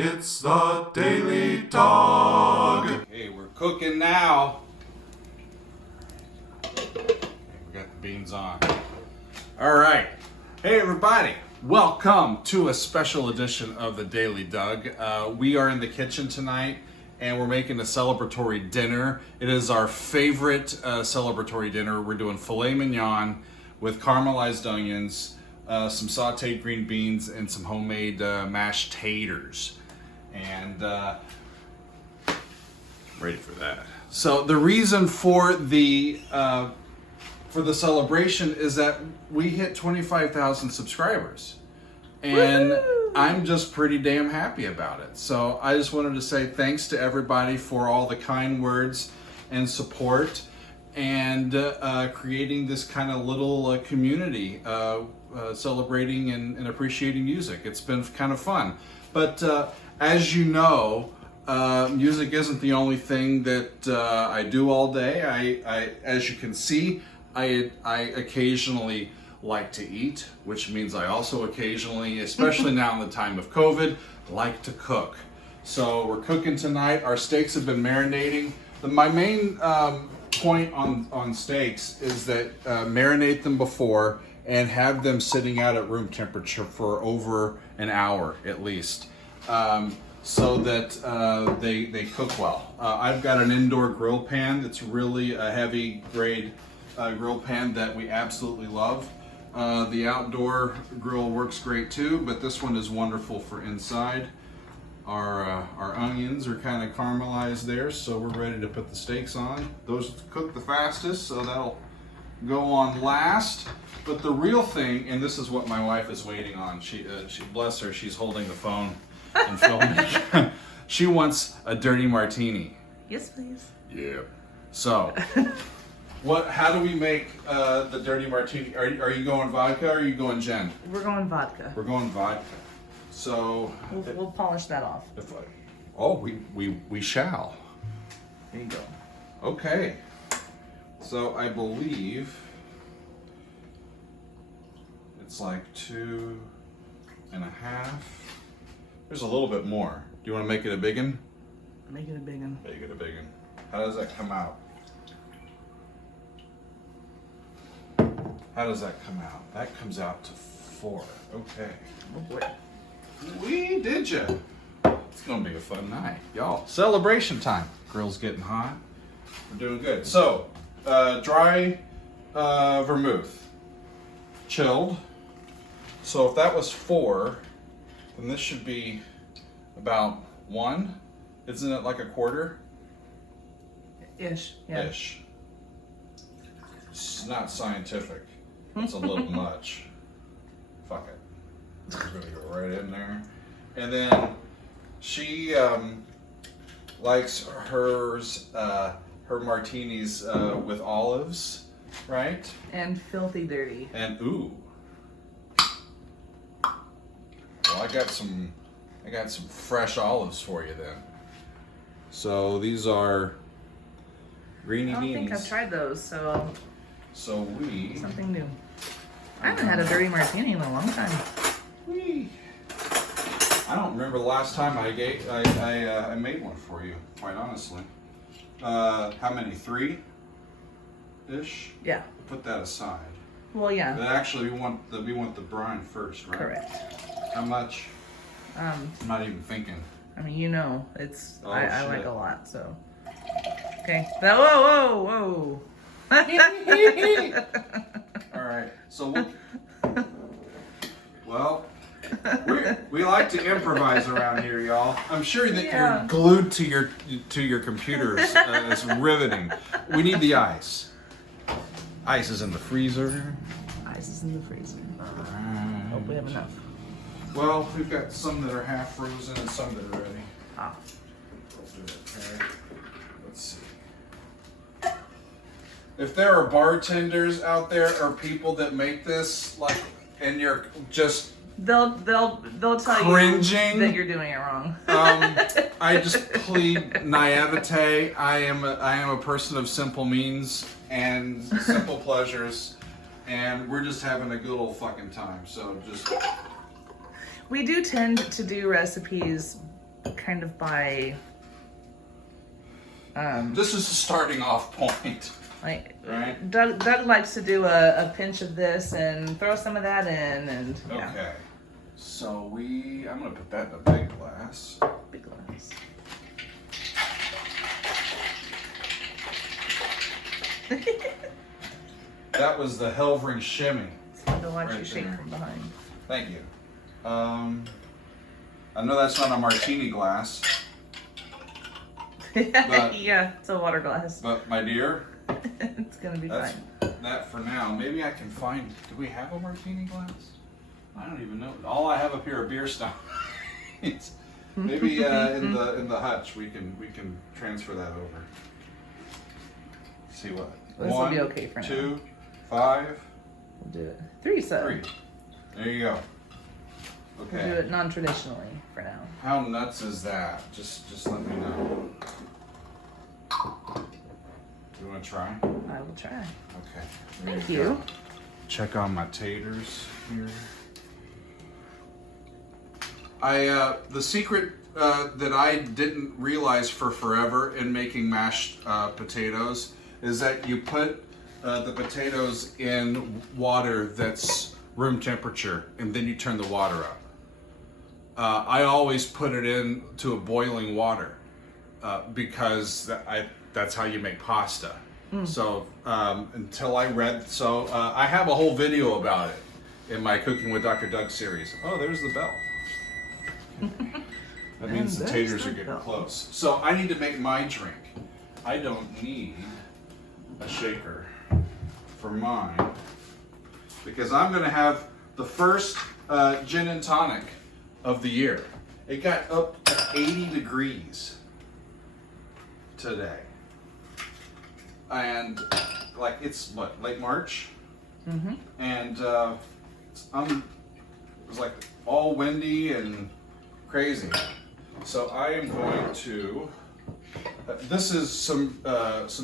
It's the Daily Dog. Okay, we're cooking now. Okay, we got the beans on. All right. Hey, everybody. Welcome to a special edition of the Daily Doug. We are in the kitchen tonight, and we're making a celebratory dinner. It is our favorite celebratory dinner. We're doing filet mignon with caramelized onions, some sauteed green beans, and some homemade mashed taters. And ready for that. So the reason for the celebration is that we hit 25,000 subscribers, and woo! I'm just pretty damn happy about it. So I just wanted to say thanks to everybody for all the kind words and support, and creating this kind of little community celebrating and appreciating music. It's been kind of fun, but as you know, music isn't the only thing that I do all day. I as you can see, I occasionally like to eat, which means I also occasionally, especially now in the time of COVID, like to cook. So we're cooking tonight. Our steaks have been marinating. My main point on steaks is that marinate them before and have them sitting out at room temperature for over an hour at least. So that they cook well. I've got an indoor grill pan that's really a heavy grade grill pan that we absolutely love. The outdoor grill works great too, but this one is wonderful for inside. Our onions are kind of caramelized there, so we're ready to put the steaks on. Those cook the fastest, so that'll go on last. But the real thing, and this is what my wife is waiting on. She bless her, she's holding the phone and filming. She wants a dirty martini. Yes, please. Yeah. So, how do we make the dirty martini? Are you going vodka or are you going gin? We're going vodka. We're going vodka. So we'll polish that off. We shall. There you go. Okay. So I believe it's like 2.5. There's a little bit more. Do you want to make it a big one? Make it a big one. Make it a big one. How does that come out? How does that come out? That comes out to 4. Okay. Oh boy. We did ya. It's gonna be a fun night, y'all. Celebration time. Grill's getting hot. We're doing good. So, dry vermouth, chilled. So if that was 4, then this should be about 1. Isn't it like a quarter? Ish. Yeah. Ish. It's not scientific. It's a little much. Fuck it. I'm gonna go right in there. And then she likes hers, her martinis with olives, right? And filthy dirty. And ooh. Well, I got some fresh olives for you then. So these are greeny beans. I don't think I've tried those, so something new. I haven't had a dirty martini in a long time. I don't remember the last time I made one for you, quite honestly. How many? 3-ish? Yeah. Put that aside. Well, yeah. But actually, we want the brine first, right? Correct. How much? I'm not even thinking. I mean, you know, it's Oh, I shit. like a lot, so. Okay. Whoa. All right. So we like to improvise around here, y'all. I'm sure that you're glued to your computers. It's riveting. We need the ice. Ice is in the freezer. Ice is in the freezer. All right. Hope we have enough. Well, we've got some that are half frozen and some that are ready. Ah. Okay. Let's see. If there are bartenders out there or people that make this, like, and you're just They'll tell cringing, you that you're doing it wrong. I just plead naivete. I am a person of simple means and simple pleasures, and we're just having a good old fucking time. So just We do tend to do recipes kind of by. This is a starting off point. Like right? Doug likes to do a pinch of this and throw some of that in, and yeah. Okay. So I'm gonna put that in a big glass. Big glass. That was the Helvering shimmy. It's fun to watch right you shake there. from behind. Thank you. I know that's not a martini glass, Yeah, it's a water glass. but my dear, It's gonna be that's fine. that for now. Maybe I can find. Do we have a martini glass? I don't even know. All I have up here are beer steins. Maybe in the hutch we can transfer that over. See what? This will be okay for now. 2, 5. We'll do it. 3, so. 3. There you go. We'll do Okay. it non-traditionally for now. How nuts is that? Just let me know. You want to try? I will try. Okay. Thank There you. go. Check on my taters here. The secret that I didn't realize for forever in making mashed potatoes is that you put the potatoes in water that's room temperature, and then you turn the water up. I always put it into a boiling water because that's how you make pasta. So until I read, I have a whole video about it in my Cooking with Dr. Doug series. Oh, there's the bell. That means the taters are getting close. So I need to make my drink. I don't need a shaker for mine because I'm going to have the first gin and tonic of the year. It got up to 80 degrees today. And like it's what, late March? Mm-hmm. And it was like all windy and crazy. So I am going to. This is some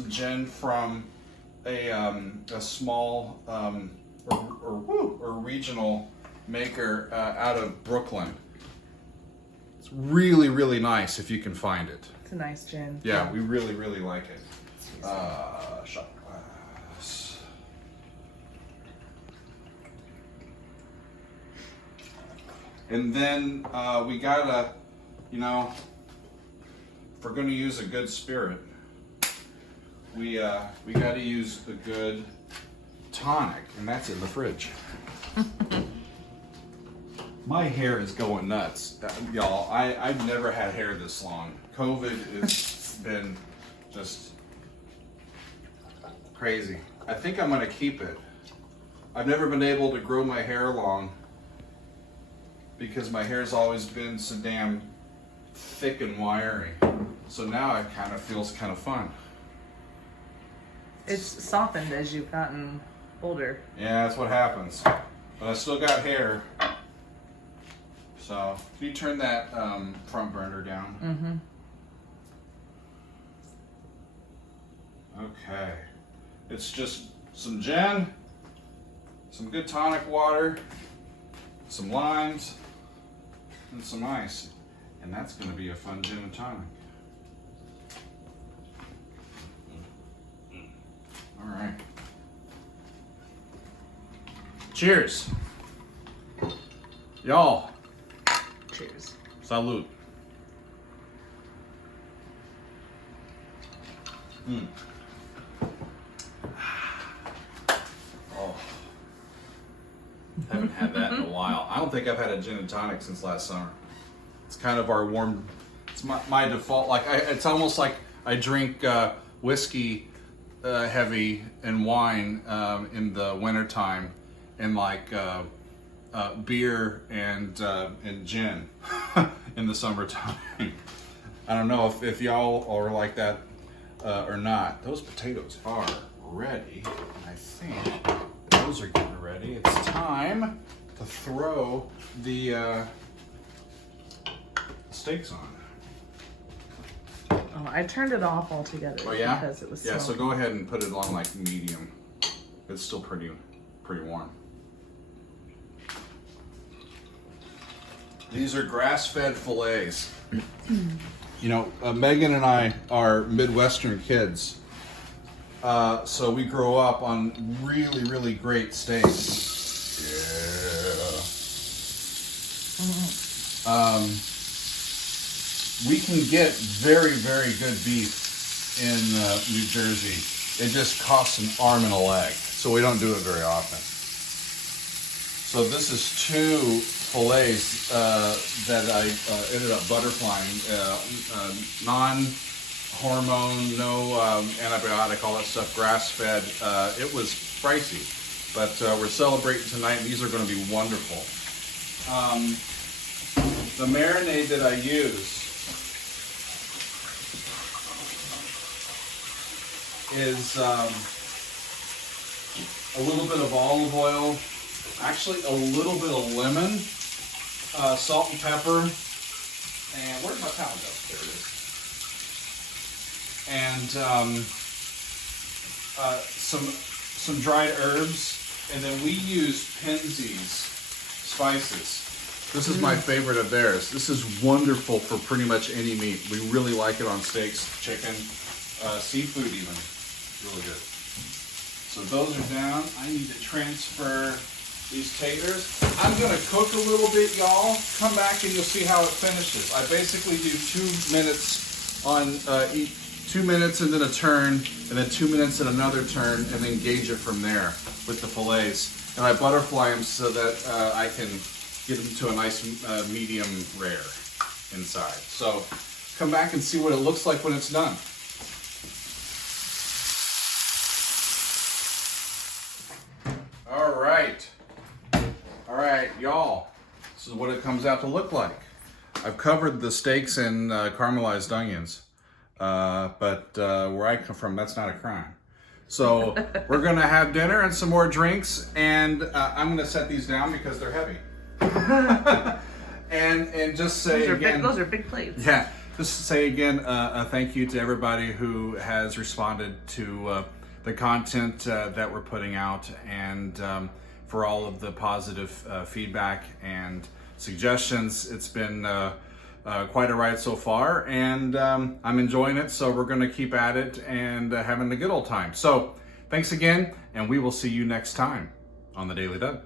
gin from a small or regional maker out of Brooklyn. It's really, really nice if you can find it. It's a nice gin. Yeah, we really, really like it. Shot glass. And then we gotta, if we're gonna use a good spirit, we gotta use a good tonic, and that's in the fridge. My hair is going nuts, y'all. I've never had hair this long. COVID has been just crazy. I think I'm gonna keep it. I've never been able to grow my hair long because my hair's always been so damn thick and wiry. So now it kind of feels kind of fun. It's softened as you've gotten older. Yeah, that's what happens. But I still got hair. So, can you turn that front burner down? Mm-hmm. Okay. It's just some gin, some good tonic water, some limes, and some ice. And that's going to be a fun gin and tonic. All right. Cheers. Y'all. Cheers. Salud. Oh. Haven't had that in a while. I don't think I've had a gin and tonic since last summer. It's kind of our warm, it's my default, it's almost like I drink whiskey heavy and wine in the wintertime and beer and gin in the summertime. I don't know if y'all are like that or not. Those potatoes are ready. I think those are getting ready. It's time to throw the steaks on. Oh, I turned it off altogether. Oh yeah? Because it was so go ahead and put it on like medium. It's still pretty warm. These are grass-fed fillets. You know, Megan and I are Midwestern kids, so we grow up on really, really great steaks. Yeah. We can get very, very good beef in New Jersey. It just costs an arm and a leg, so we don't do it very often. So this is 2 fillets that I ended up butterflying. Non-hormone, no antibiotic, all that stuff, grass-fed. It was pricey, but we're celebrating tonight, and these are going to be wonderful. The marinade that I use is a little bit of olive oil, actually a little bit of lemon, salt and pepper, and where'd my towel go? There it is. And some dried herbs, and then we use Penzeys spices. This is my favorite of theirs. This is wonderful for pretty much any meat. We really like it on steaks, chicken, seafood even. Really good. So those are down. I need to transfer these taters. I'm gonna cook a little bit, y'all. Come back and you'll see how it finishes. I basically do 2 minutes on 2 minutes and then a turn, and then 2 minutes and another turn, and then gauge it from there with the fillets. And I butterfly them so that I can get them to a nice medium rare inside. So come back and see what it looks like when it's done. All right, y'all, this is what it comes out to look like. I've covered the steaks in caramelized onions, but where I come from, that's not a crime. So we're gonna have dinner and some more drinks, and I'm gonna set these down because they're heavy. and just say again, those are big plates. Yeah, just say again, a thank you to everybody who has responded to the content that we're putting out, and for all of the positive feedback and suggestions. It's been quite a ride so far, and I'm enjoying it, so we're going to keep at it and having a good old time. So thanks again, and we will see you next time on The Daily Doug.